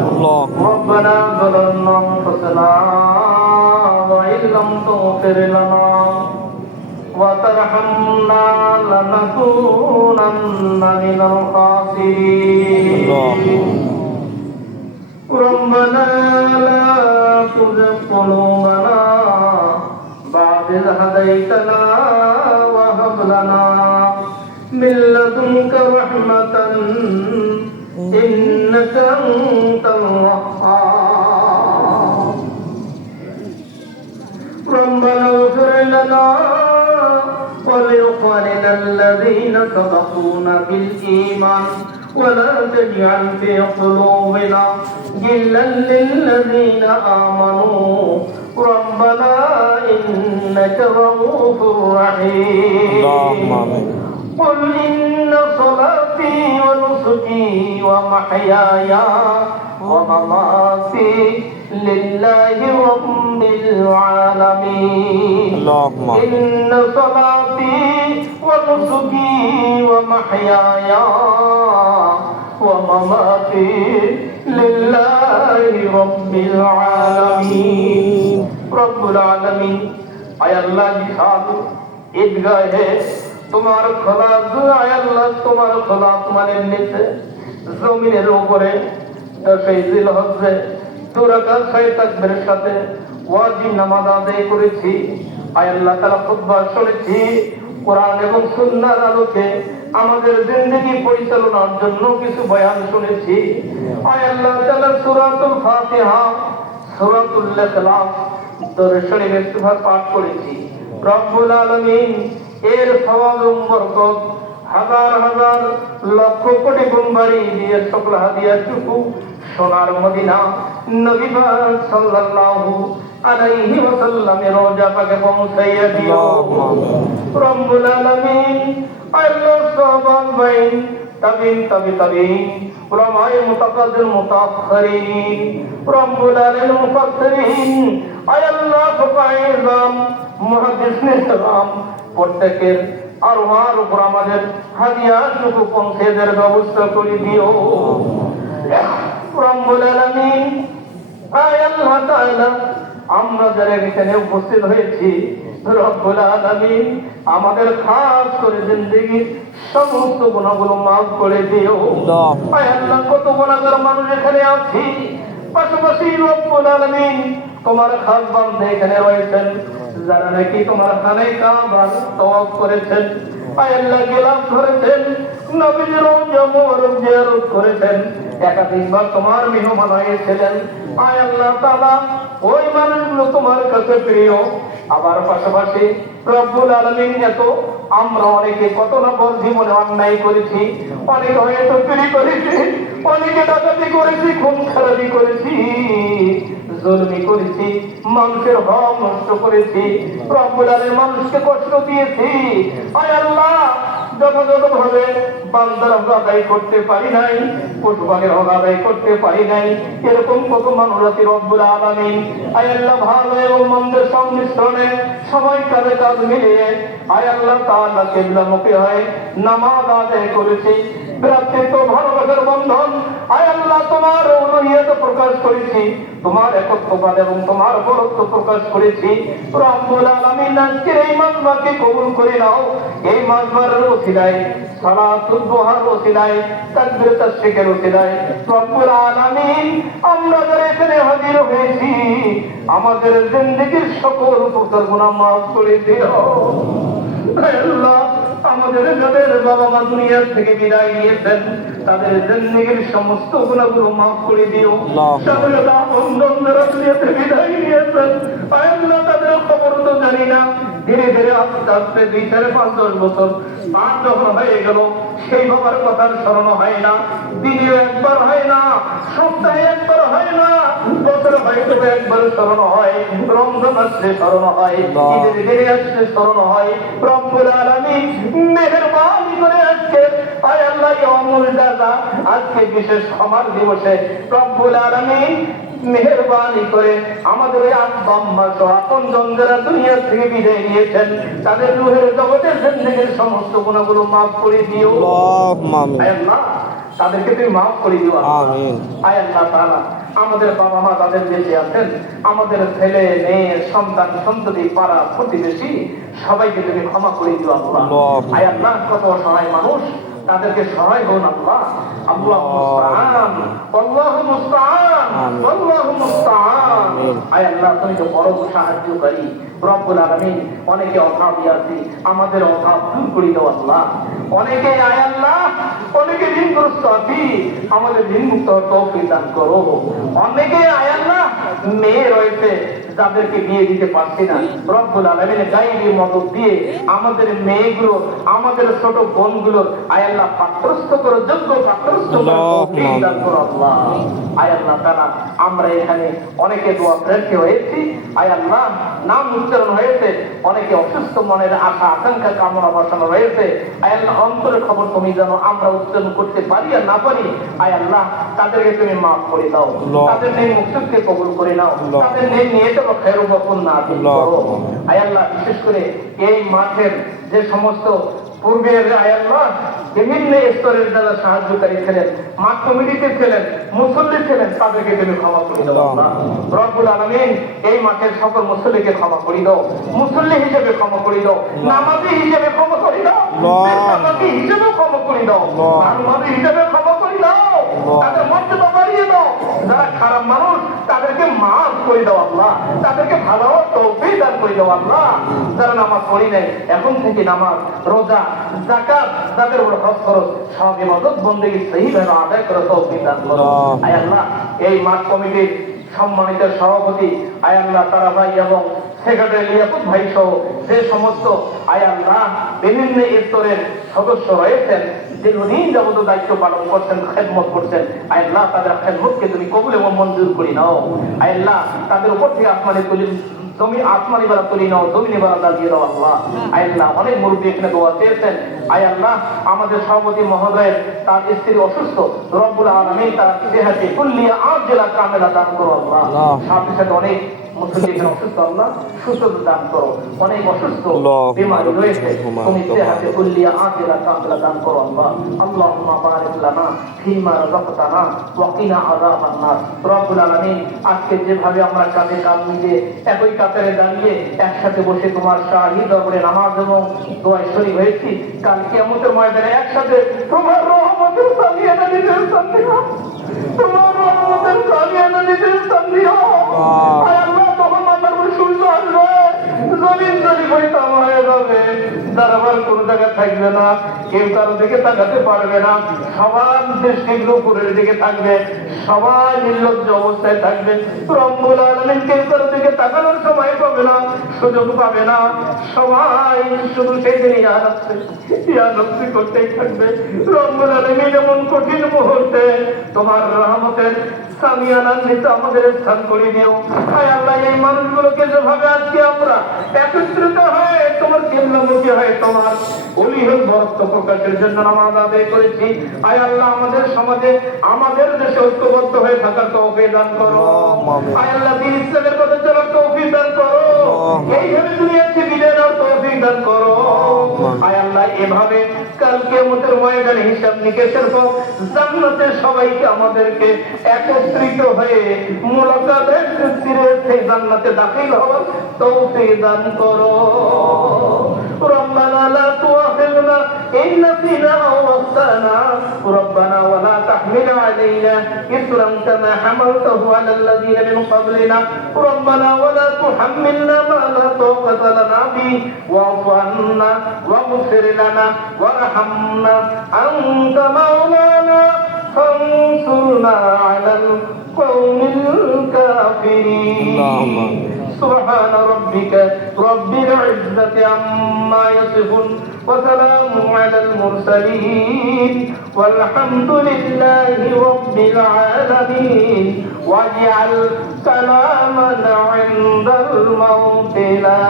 ربنا ظلمنا أنفسنا وإن لم تغفر لنا وترحمنا لنكونن من الخاسرين ربنا لا تزغ قلوبنا بعد إذ هديتنا وهب لنا من لدنك رحمة إنك أنت الوهاب ربنا اغفر لنا ولإخواننا الذين سبقونا بالإيمان ولا تجعل في قلوبنا غلا للذين آمنوا ربنا إنك رؤوف رحيم قل إن صلاتي ونسكي ومحياي ومماتي لله رب العالمين إن صلاتي ونسكي ومحياي ومماتي لله رب العالمين رب العالمين আয় আল্লাহ জিহাদ ঈদগাহে তোমার খোলা আয় আল্লাহ তোমার খোলা তোমার নিচে জমিনের উপরে 10 জিলহজ্জে 2 রাকাত 6 তাকবীরের সাথে ওয়াজিব নামাজ আদায় করেছি আয় আল্লাহ তাআলা খুতবা শুনেছি কোরআন এবং সুন্নাহর আলোকে আমাদের জিন্দেগি পরিচালনার জন্য কিছু বয়ান শুনেছি আয় আল্লাহ তাআলা সূরাতুল ফাতিহা সূরাতুল ইখলাস দরুদ শরীফের সুরা পাঠ করেছি রব্বুল আলামিন এর সওয়াব ও বরকত হাজার হাজার লক্ষ কোটি গুণ বাড়িয়ে দিয়ে সকল হাদিয়াটুকু সোনার মদিনা নবী পাক সাল্লাল্লাহু আলাইহি ওয়াসাল্লামের রওজা পাকে পৌঁছাইয়া দিও রব্বুল আলামিন আল্লাহ সাহাবান বাইন তাবিন উলামায়ে মুতাকাদ্দিম মুতাআখিরিন রব্বুল আলামিন মুফাসসিরিন আয় আল্লাহ ফুকাহায়ে ইসলাম মুহাদ্দিসিনে ইসলাম প্রত্যেকের আরওয়ার উপর আমাদের হাদিয়াটুকু পৌঁছে দেওয়ার ব্যবস্থা করে দিও রব্বুল আলামিন আয় আল্লাহ তাআলা আমরা যারা এখানে উপস্থিত হয়েছি রব্বুল আলামিন আমাদের খাস করে জিন্দেগির সমস্ত গুনাহগুলো মাফ করে দিও আয় আল্লাহ কত গুনাহগার মানুষ এখানে আছি পাশাপাশি রব্বুল আলামিন তোমার খাস বান্দা এখানে রয়েছেন যারা নাকি তোমার খানায় কাবার তওয়াফ করেছেন আয় আল্লাহ গিলাফ ধরেছেন নবীর রওজা মুবারক জিয়ারত করেছেন একাধিকবার তোমার মেহমান হয়েছিলেন আয় আল্লাহ তাআলা ওই মানুষগুলো তোমার কাছে প্রিয় আবার পাশাপাশি রব্বুল আলামিন এত আমরা অনেকে কত না বড় জীবনে অন্যায় করেছি অনেক হয়তো চুরি করেছি অনেকে ডাকাতি করেছি খুন খারাপি করেছি জুলমি করেছি মানুষের হক নষ্ট করেছি রব্বুল আলামিন মানুষকে কষ্ট দিয়েছি আয় আল্লাহ যথাযথভাবে বান্দার হক আদায় করতে পারি নাই পশুপাখির হক আদায় করতে পারি নাই এরকম কত মানুষ আছে রব্বুল আলামিন আয় আল্লাহ ভালো এবং মন্দের সংমিশ্রণে সবাই কাঁধে কাঁধ মিলিয়ে আয় আল্লাহ তাআলা কিবলামুখী হয়ে নামাজ আদায় করেছি ভ্রাতৃত্ব ভালোবাসার বন্ধন আয় আল্লাহ তোমার উলুহিয়ত প্রকাশ করেছি তোমার একত্ববাদ এবং তোমার বরত্ব প্রকাশ করেছি রব্বুল আলামিন আজকের এই মাজমাকে কবুল করে নাও এই মাজমার ওসিলায় সালাতুল দুহার ওসিলায় তাকবীর তাশরিকের ওসিলায় রব্বুল আলামিন আমরা যারা এখানে হাজির হয়েছি আমাদের জিন্দেগির সকল প্রকার গুনাহ মাফ করে দিও আল্লাহ আমাদের যাদের বাবা মা দুনিয়া থেকে বিদায় নিয়েছেন তাদের জিন্দেগির সমস্ত গুনাহগুলো মাফ করে দিও তাদের বন্ধন যারা দুনিয়া থেকে বিদায় নিয়েছেন আল্লাহ তাদের খবর তো জানি না ধীরে ধীরে আস্তে আস্তে 2-4-5-10 বছর পার যখন হয়ে গেল সেই বাবার কথার স্মরণ হয় না দিনে একবার হয় না সপ্তাহে একবার হয় না বছরে হয়তো একবার স্মরণ হয় রমজান আসলে স্মরণ হয় ঈদের দিনে আসলে স্মরণ হয় রব্বুল আলামিন মেহেরবানি করে আজকে আয় আল্লাহ ইয়াউমুল জাযা আজকে বিশেষ ক্ষমার দিবসে রব্বুল আলামিন মেহেরবানি করে আমাদের এই আব্বা আম্মা সহ আপনজন যারা দুনিয়া থেকে বিদায় নিয়েছেন তাদের রূহের জগতের জিন্দেগির সমস্ত গুনাহগুলো মাফ করে দিও আল্লাহ তাদেরকে তুমি মাফ করে দিও আমিন। আয় আল্লাহ তাআলা আমাদের বাবা মা তাদের বেঁচে আছেন, আমাদের ছেলে মেয়ে সন্তান সন্ততি পাড়া প্রতিবেশী সবাইকে তুমি ক্ষমা করে দিও আল্লাহ। আয় আল্লাহ কত অসহায় মানুষ, তাদেরকে সহায় হন আল্লাহ। আল্লাহু মুস্তাআন, আল্লাহু মুস্তাআন, আল্লাহু মুস্তাআন। আয় আল্লাহ তুমি তো বড় সাহায্যকারী রব্বুল আলামিন। অনেকে অভাবী আছে, আমাদের অভাব দূর করে দাও আল্লাহ। অনেকে আয় আল্লাহ অনেকে ঋণগ্রস্ত আছি, আমাদের ঋণ মুক্ত তৌফিক দান করো। অনেকে আয় আল্লাহ মেয়ে রয়েছে যাদেরকে বিয়ে দিতে পারছি না, রব্বুল আলামিন গায়বী মদদ দিয়ে আমাদের মেয়েগুলো আমাদের ছোট বোনগুলোর আয় আল্লাহ পাত্রস্থ করো, যোগ্য পাত্রস্থ করো, তৌফিক দান করো আল্লাহ। আয় আল্লাহ তাআলা আমরা এখানে অনেকে দোয়া প্রার্থী হয়েছি, আয় আল্লাহ নাম উচ্চারণ হয়েছে, অনেকে অসুস্থ মনের আশা আকাঙ্ক্ষা কামনা বাসনা রয়েছে, আয় আল্লাহ অন্তরের খবর তুমি জানো, আমরা উচ্চারণ করতে পারি আর না পারি, আয় আল্লাহ তাদেরকে তুমি মাফ করে দাও, তাদের নেই মুক্তিকে কবুল করে নাও, তাদের নেই নিয়ে তো খেরু বকুন না করো। আয় আল্লাহ বিশেষ করে এই মাঠের যে সমস্ত পূর্বের আয় আল্লাহ বিভিন্ন স্তরের যারা সাহায্যকারী ছিলেন, মাঠ কমিটিতে ছিলেন, মুসল্লি ছিলেন, তাদেরকে তুমি ক্ষমা করে দাও আল্লাহ। রব্বুল আলামিন এই মাঠের সকল মুসল্লিকে ক্ষমা করে দাও, মুসল্লি হিসেবে ক্ষমা করে দাও, নামাজি হিসেবে ক্ষমা করে দাও, বেনামাজি হিসেবে ক্ষমা করে দাও, নামাজি হিসেবে ক্ষমা করে দাও, তাদের মর্যাদা বাড়িয়ে দাও। যারা খারাপ মানুষ তাদেরকে মাফ করে দাও আল্লাহ, তাদেরকে ভালো তৌফিক দান করে দাও আল্লাহ। যারা নামাজ পড়ি নাই এখন থেকে নামাজ রোজা যাকাত যাদের উপর হজ খরচ সব ইবাদত বন্দেগী সহিভাবে আদায় করে তৌফিক দান করো। আয় আল্লাহ এই মাঠ কমিটির সম্মানিত সভাপতি আয় আল্লাহ তারা ভাই এবং সেক্রেটারি লিয়াকত ভাই সহ যে সমস্ত আয় আল্লাহ বিভিন্ন স্তরের সদস্য রয়েছেন, দীর্ঘদিন যাবত দায়িত্ব পালন করছেন, খেদমত করছেন, আয় আল্লাহ তাদের খেদমতকে তুমি কবুল এবং মঞ্জুর করে নাও। আয় আল্লাহ তাদের উপর থেকে আসমানে তুলি জমি আসমানি বেলা তুলি নাও, জমিনে বেলা দাঁড়িয়ে দাও আল্লাহ। আয় আল্লাহ অনেক মুরব্বী এখানে দোয়া চেয়েছেন, আয় আল্লাহ আমাদের সভাপতি মহোদয়ের তার স্ত্রী অসুস্থ, রব্বুল আলামিন তার দেহাতে কুল্লিয়া আজলা কামেলা দান করো আল্লাহ। সাথে সাথে অনেক মুসলিম অসুস্থ আল্লাহ সুস্থতা দান করো, অনেক অসুস্থ বিমারি রয়েছে, তুমি দেহাতে কুল্লিয়া আজলা কামেলা দান করো আল্লাহ। আল্লাহুম্মা বারিক লানা ফীমা রাযাকতানা ওয়া কিনা আযাবান নার। রব্বুল আলামিন আজকে যেভাবে আমরা কাঁধে কাঁধ মিলিয়ে একই কাতারে দাঁড়িয়ে একসাথে বসে তোমার শাহী দরবারে নামাজ এবং দোয়ায় শরীক হয়েছি, কাল কিয়ামতের ময়দানে একসাথে তোমার রহমতের সালিয়ানা নিজের সান্নিধ্য, তোমার রহমতের সালিয়ানা নিজের সান্নিধ্য। আয় আল্লাহ তখন মাথার উপর সূর্য আসবে, জমিন জড়ি বইতাম হয়ে যাবে, দাঁড়াবার কোনো জায়গা থাকবে না, কেউ কারো দিকে তাকাতে পারবে না, সবার দৃষ্টিগুলো উপরের দিকে থাকবে, সবাই নির্লজ্জ অবস্থায় থাকবে। রব্বুল আলামিন কেউ কারো দিকে তাকানোর সময় পাবে না, সুযোগ পাবে না, সবাই শুধু সেদিন ইয়া নফসি করতেই থাকবে। রব্বুল আলামিন এমন কঠিন মুহূর্তে তোমার রহমতের সামিয়ানার নিচে আমাদের স্থান করে দিও। আয় আল্লাহ এই মানুষগুলোকে যেভাবে আজকে আমরা একত্রিত হয়ে তোমার কেন্দ্রমুখী হয়ে তোমার অলিহল বরত্ব প্রকাশের জন্য নামাজ আদায় করেছি, আয় আল্লাহ আমাদের সমাজে আমাদের দেশে ঐক্যবদ্ধ হয়ে থাকার তৌফিক দান করো। আয় আল্লাহ দ্বীন ইসলামের পথে চলার তৌফিক দান করো, এইভাবে দুনিয়াতে বিজয় দেওয়ার তৌফিক দান করো। আয় আল্লাহ এভাবে কাল কিয়ামতের ময়দানে হিসাব নিকেশের পর জান্নাতে সবাইকে আমাদেরকে একত্রিত হয়ে মুলাকাতের সিরে সেই জান্নাতে দাখিল হওয়ার তৌফিক দান করো। ربنا لا تؤاخذنا إن نسينا أو أخطأنا ربنا ولا تحمل علينا إصرا كما حملته على الذين من قبلنا ربنا ولا تحملنا ما لا طاقة لنا به واعف عنا واغفر لنا وارحمنا أنت مولانا فانصرنا على القوم الكافرين. سبحان ربك رب العزة عما يصفون وسلام على المرسلين والحمد لله رب العالمين. واجعل سلامنا عند الموت لا